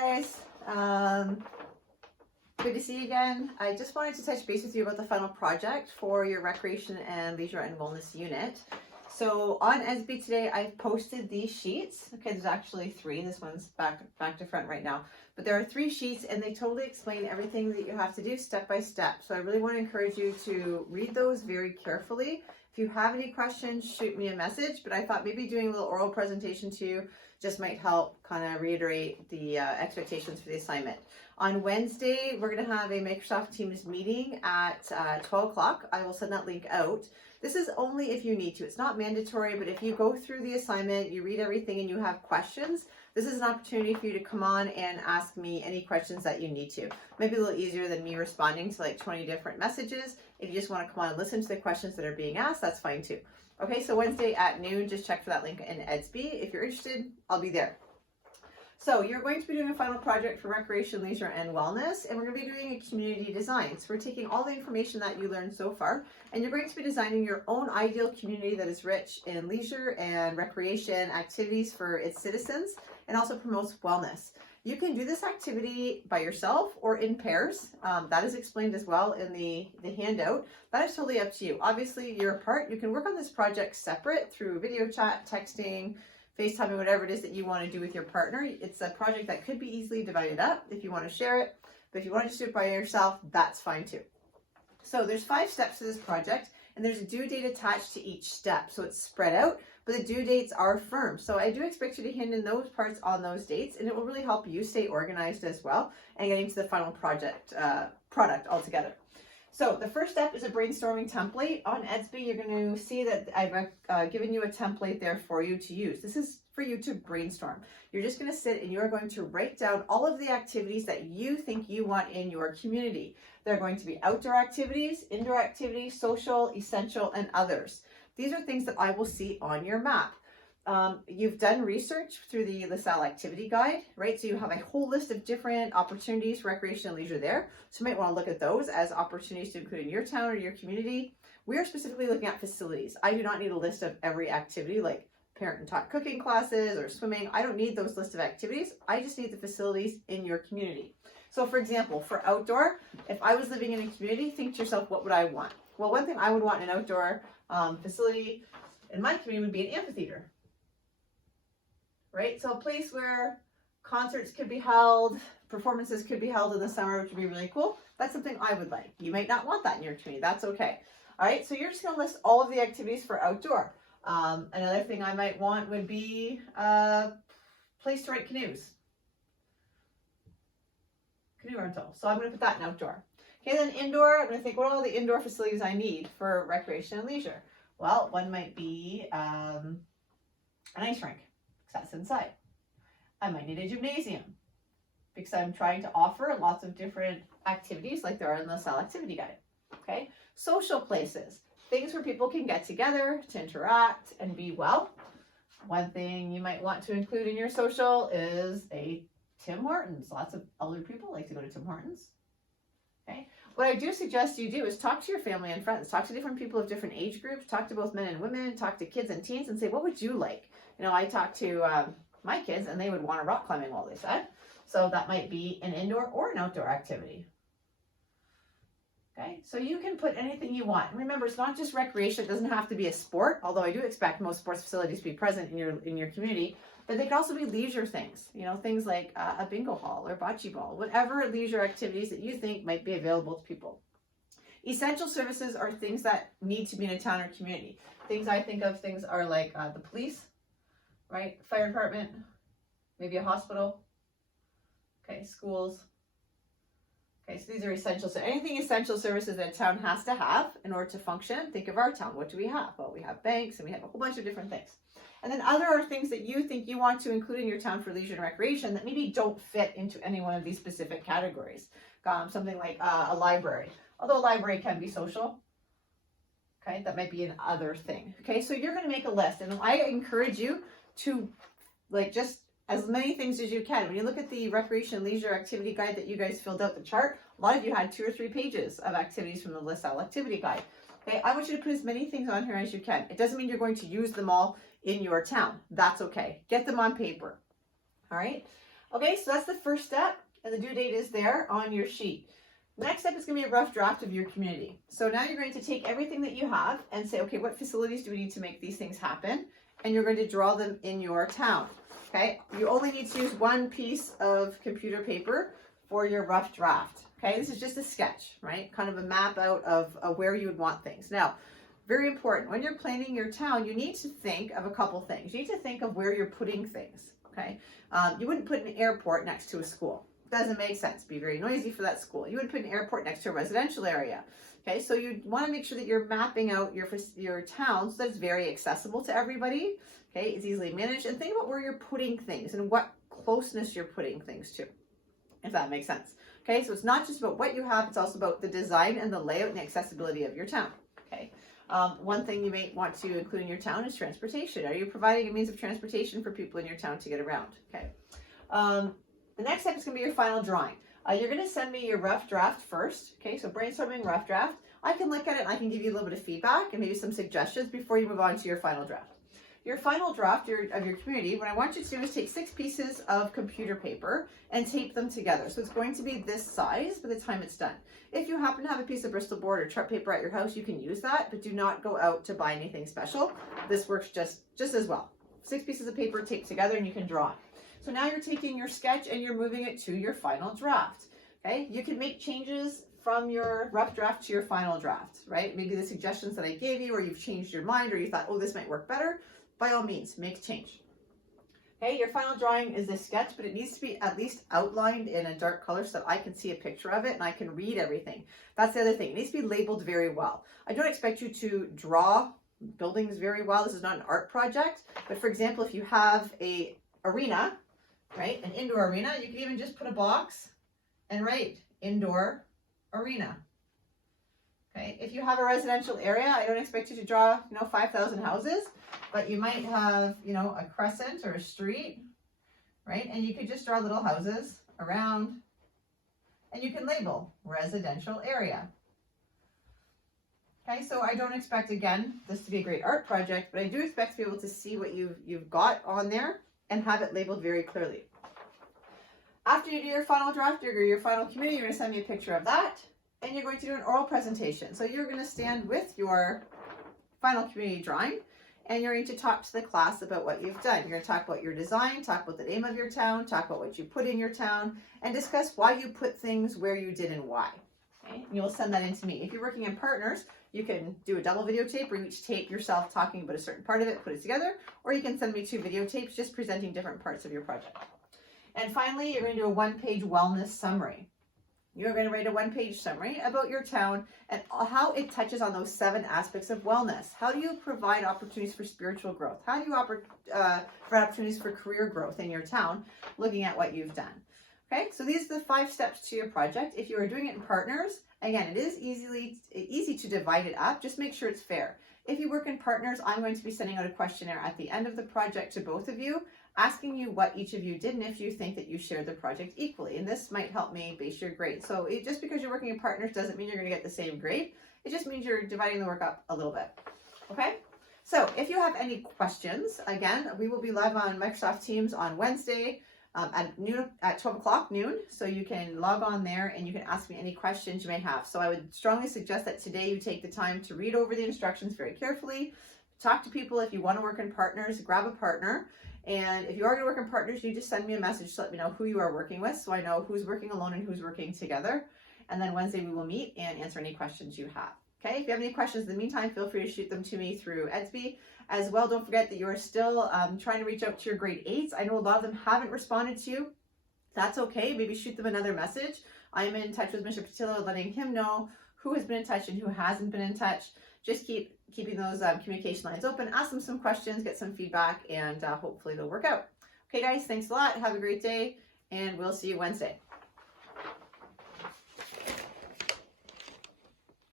guys. Good to see you again. I just wanted to touch base with you about the final project for your Recreation and Leisure and Wellness unit. So on ESB today, I've posted these sheets. Okay, there's actually 3. This one's back to front right now. But there are 3 sheets and they totally explain everything that you have to do step by step. So I really want to encourage you to read those very carefully. If you have any questions, shoot me a message. But I thought maybe doing a little oral presentation to you just might help kind of reiterate the expectations for the assignment. On Wednesday, we're going to have a Microsoft Teams meeting at 12 o'clock. I will send that link out. This is only if you need to. It's not mandatory, but if you go through the assignment, you read everything and you have questions, this is an opportunity for you to come on and ask me any questions that you need to. Maybe a little easier than me responding to like 20 different messages. If you just want to come on and listen to the questions that are being asked, that's fine too. Okay, so Wednesday at noon, just check for that link in EDSB. If you're interested, I'll be there. So you're going to be doing a final project for Recreation, Leisure, and Wellness, and we're going to be doing a community design. So we're taking all the information that you learned so far, and you're going to be designing your own ideal community that is rich in leisure and recreation activities for its citizens, and also promotes wellness. You can do this activity by yourself or in pairs. That is explained as well in the handout. That is totally up to you. Obviously, you're apart. You can work on this project separate through video chat, texting, FaceTiming, whatever it is that you want to do with your partner. It's a project that could be easily divided up if you want to share it. But if you want to just do it by yourself, that's fine too. So there's 5 steps to this project, and there's a due date attached to each step. So it's spread out, but the due dates are firm. So I do expect you to hand in those parts on those dates, and it will really help you stay organized as well and getting to the final product altogether. So the first step is a brainstorming template. On EDSB, you're going to see that I've given you a template there for you to use. This is for you to brainstorm. You're just going to sit and you're going to write down all of the activities that you think you want in your community. There are going to be outdoor activities, indoor activities, social, essential, and others. These are things that I will see on your map. You've done research through the LaSalle activity guide, right? So you have a whole list of different opportunities for recreation and leisure there. So you might want to look at those as opportunities to include in your town or your community. We are specifically looking at facilities. I do not need a list of every activity like parent and taught cooking classes or swimming. I don't need those lists of activities. I just need the facilities in your community. So for example, for outdoor, if I was living in a community, think to yourself, what would I want? Well, one thing I would want in an outdoor facility in my community would be an amphitheater. Right? So a place where concerts could be held, performances could be held in the summer, which would be really cool. That's something I would like. You might not want that in your community. That's okay. All right. So you're just going to list all of the activities for outdoor. Another thing I might want would be a place to rent canoes. Canoe rental. So I'm going to put that in outdoor. Okay. Then indoor, I'm going to think, what are all the indoor facilities I need for recreation and leisure? Well, one might be an ice rink. That's inside. I might need a gymnasium because I'm trying to offer lots of different activities like there are in the LaSalle activity guide. Okay. Social places, things where people can get together to interact and be well. One thing you might want to include in your social is a Tim Hortons. Lots of elder people like to go to Tim Hortons. Okay. What I do suggest you do is talk to your family and friends, talk to different people of different age groups, talk to both men and women, talk to kids and teens and say, what would you like? You know, I talked to my kids and they would want a rock climbing wall, they said. So that might be an indoor or an outdoor activity. Okay, so you can put anything you want. And remember, it's not just recreation. It doesn't have to be a sport, although I do expect most sports facilities to be present in your community. But they can also be leisure things, you know, things like a bingo hall or bocce ball, whatever leisure activities that you think might be available to people. Essential services are things that need to be in a town or community. Things I think of, things are like the police, right? Fire department, maybe a hospital, okay, schools. Okay, so these are essential. So anything essential services that a town has to have in order to function, think of our town. What do we have? Well, we have banks and we have a whole bunch of different things. And then other are things that you think you want to include in your town for leisure and recreation that maybe don't fit into any one of these specific categories. Something like a library, although a library can be social. Okay, that might be an other thing. Okay, so you're going to make a list, and I encourage you to like just as many things as you can. When you look at the recreation leisure activity guide that you guys filled out the chart, a lot of you had 2 or 3 pages of activities from the LaSalle activity guide. Okay, I want you to put as many things on here as you can. It doesn't mean you're going to use them all in your town. That's okay. Get them on paper. All right. Okay, so that's the first step, and the due date is there on your sheet. The next step is going to be a rough draft of your community. So now you're going to take everything that you have and say, okay, what facilities do we need to make these things happen? And you're going to draw them in your town. Okay, you only need to use one piece of computer paper for your rough draft. Okay, this is just a sketch, right? Kind of a map out of where you would want things. Now, very important, when you're planning your town, you need to think of a couple things. You need to think of where you're putting things, okay? You wouldn't put an airport next to a school. Doesn't make sense. It'd be very noisy for that school. You would put an airport next to a residential area. Okay, so you want to make sure that you're mapping out your town so that it's very accessible to everybody. Okay, it's easily managed. And think about where you're putting things and what closeness you're putting things to, if that makes sense. Okay, so it's not just about what you have, it's also about the design and the layout and the accessibility of your town. Okay, one thing you may want to include in your town is transportation. Are you providing a means of transportation for people in your town to get around? Okay. The next step is going to be your final drawing. You're going to send me your rough draft first. Okay, so brainstorming rough draft. I can look at it and I can give you a little bit of feedback and maybe some suggestions before you move on to your final draft. Your final draft of your community, what I want you to do is take 6 pieces of computer paper and tape them together. So it's going to be this size by the time it's done. If you happen to have a piece of Bristol board or chart paper at your house, you can use that, but do not go out to buy anything special. This works just as well. 6 pieces of paper taped together and you can draw. So now you're taking your sketch and you're moving it to your final draft. Okay, you can make changes from your rough draft to your final draft, right? Maybe the suggestions that I gave you, or you've changed your mind, or you thought, oh, this might work better. By all means, make a change. Okay, your final drawing is this sketch, but it needs to be at least outlined in a dark color so that I can see a picture of it and I can read everything. That's the other thing. It needs to be labeled very well. I don't expect you to draw buildings very well. This is not an art project, but for example, if you have a arena, right, an indoor arena, you can even just put a box and write indoor arena. Okay, if you have a residential area, I don't expect you to draw, 5,000 houses, but you might have, a crescent or a street, right? And you could just draw little houses around, and you can label residential area. Okay, so I don't expect, again, this to be a great art project, but I do expect to be able to see what you've got on there and have it labeled very clearly. After you do your final draft or your final community, you're going to send me a picture of that, and you're going to do an oral presentation. So you're going to stand with your final community drawing, and you're going to talk to the class about what you've done. You're going to talk about your design, talk about the name of your town, talk about what you put in your town, and discuss why you put things where you did and why. Okay? And you'll send that in to me. If you're working in partners, you can do a double videotape where you each tape yourself talking about a certain part of it, put it together, or you can send me 2 videotapes just presenting different parts of your project. And finally, you're going to do a 1-page wellness summary. You're going to write a 1-page summary about your town and how it touches on those 7 aspects of wellness. How do you provide opportunities for spiritual growth? How do you provide opportunities for career growth in your town, looking at what you've done? Okay, so these are the 5 steps to your project. If you are doing it in partners, again, it is easy to divide it up. Just make sure it's fair. If you work in partners, I'm going to be sending out a questionnaire at the end of the project to both of you, asking you what each of you did and if you think that you shared the project equally. And this might help me base your grade. So just because you're working in partners doesn't mean you're going to get the same grade. It just means you're dividing the work up a little bit. Okay? So if you have any questions, again, we will be live on Microsoft Teams on Wednesday at 12 o'clock noon. So you can log on there and you can ask me any questions you may have. So I would strongly suggest that today you take the time to read over the instructions very carefully. Talk to people. If you want to work in partners, grab a partner. And if you are going to work in partners, you just send me a message to let me know who you are working with so I know who's working alone and who's working together. And then Wednesday we will meet and answer any questions you have. Okay, if you have any questions in the meantime, feel free to shoot them to me through Edsby. As well, don't forget that you are still trying to reach out to your grade 8s. I know a lot of them haven't responded to you. That's okay. Maybe shoot them another message. I'm in touch with Mr. Patillo, letting him know who has been in touch and who hasn't been in touch. Just keeping those communication lines open. Ask them some questions, get some feedback, and hopefully they'll work out. Okay, guys, thanks a lot. Have a great day, and we'll see you Wednesday.